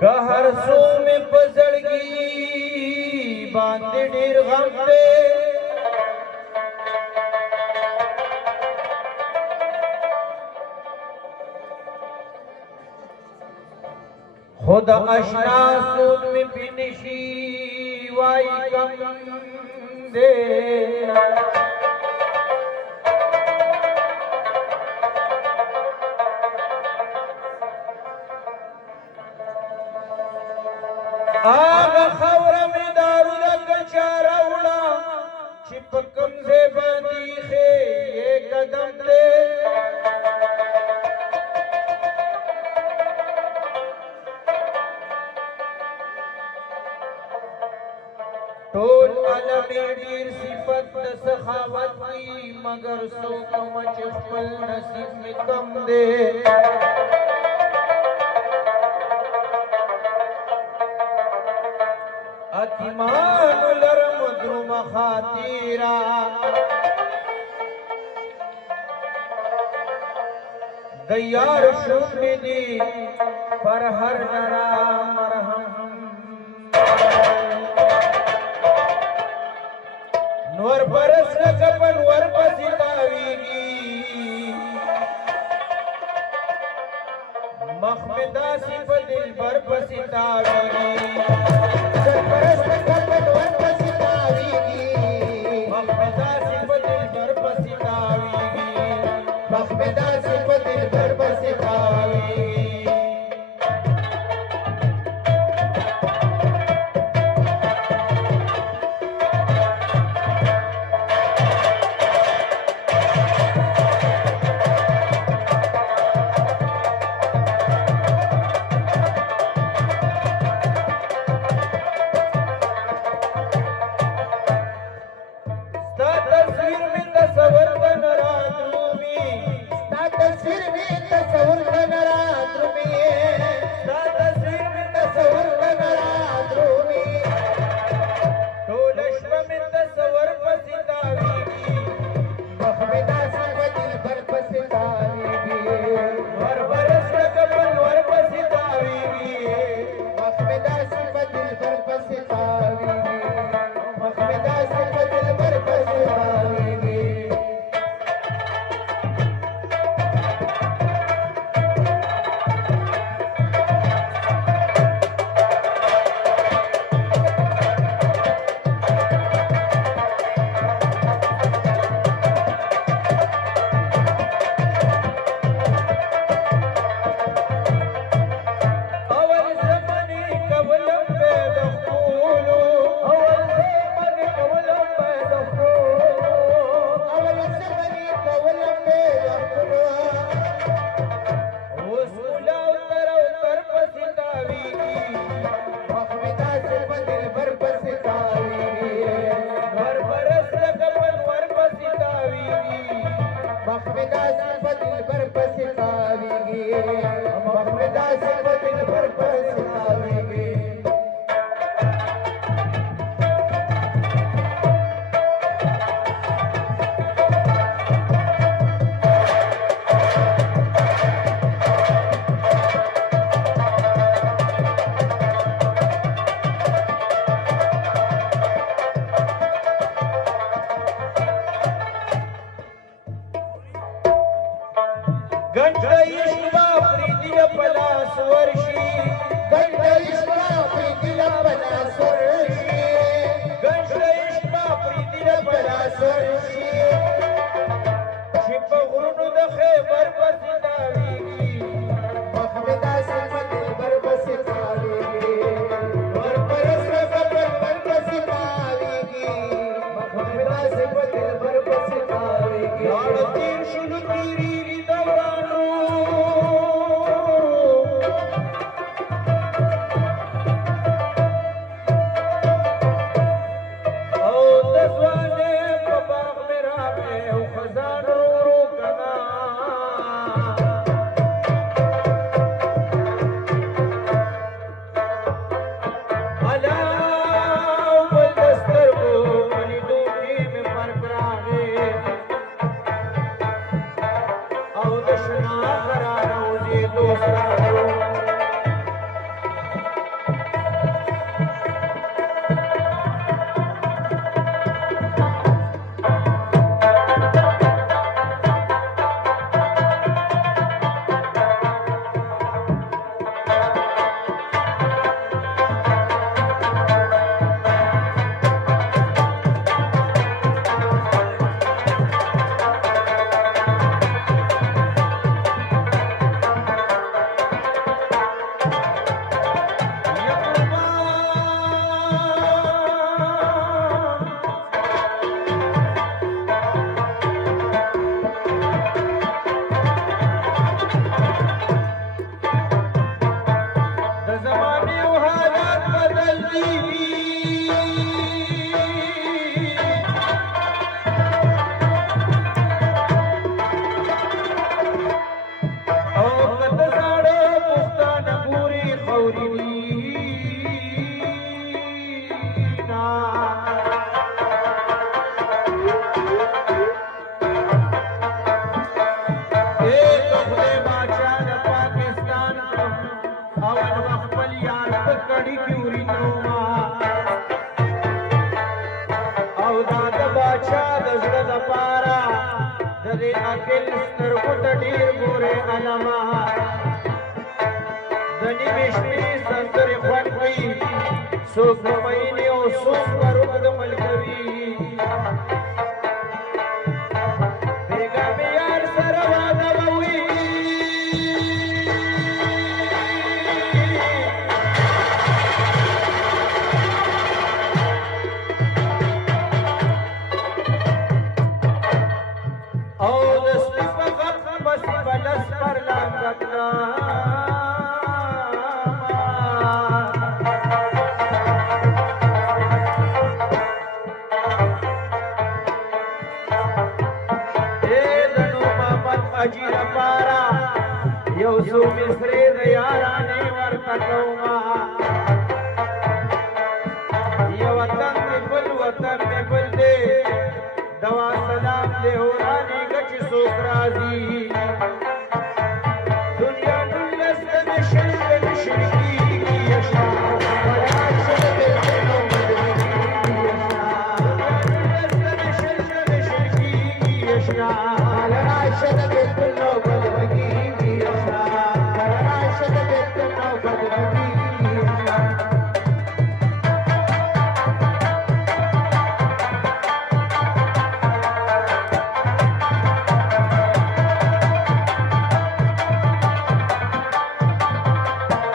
که هر څو مې په زړګي باندې ډېر غم دی خو د اشنا سود مې پې نشي وایي کم دی آغا خوره مې دارو د کچا راوړه چې په کوم ځای باندې ایښی یې قدم دی ټول عالم ډېر صفت د سخاوت وي مګر څوک ومه چې خپل نصیب مې کم دی اتیمانو لرم دروم خاطیرا دیار شومی دی پر هر نرا مرحم نور برس نکپن ور پسی تاویگی مخمدہ سی پا دل بر پسی تاویگی مورینا ایک خدای باچا د پاکستان اول خپل یار په کړي کې ورینو او دا د باچا د زړه لپاره د دې عقل سترګو ته ډېر ګورې علما د نیمې شپې سندرې خوند کوي څوک په مینې او څوک په روږد ملکوي بېګا مې یار سره واده به وي او د سپي په غم پسې به لس پرلان کړه اجي لپاره یو څو مصرې د یارانې ورته کومه یو وطن مې بل وطن مې بل دی دوا سلام دې ورانېږه چې څوک راځي دنیا نولس د مې شل د مې شل کېږي یشا راشه د بېلتون دنیا نولس د مې شل د مې شل کېږي یشا راشه د بېلتون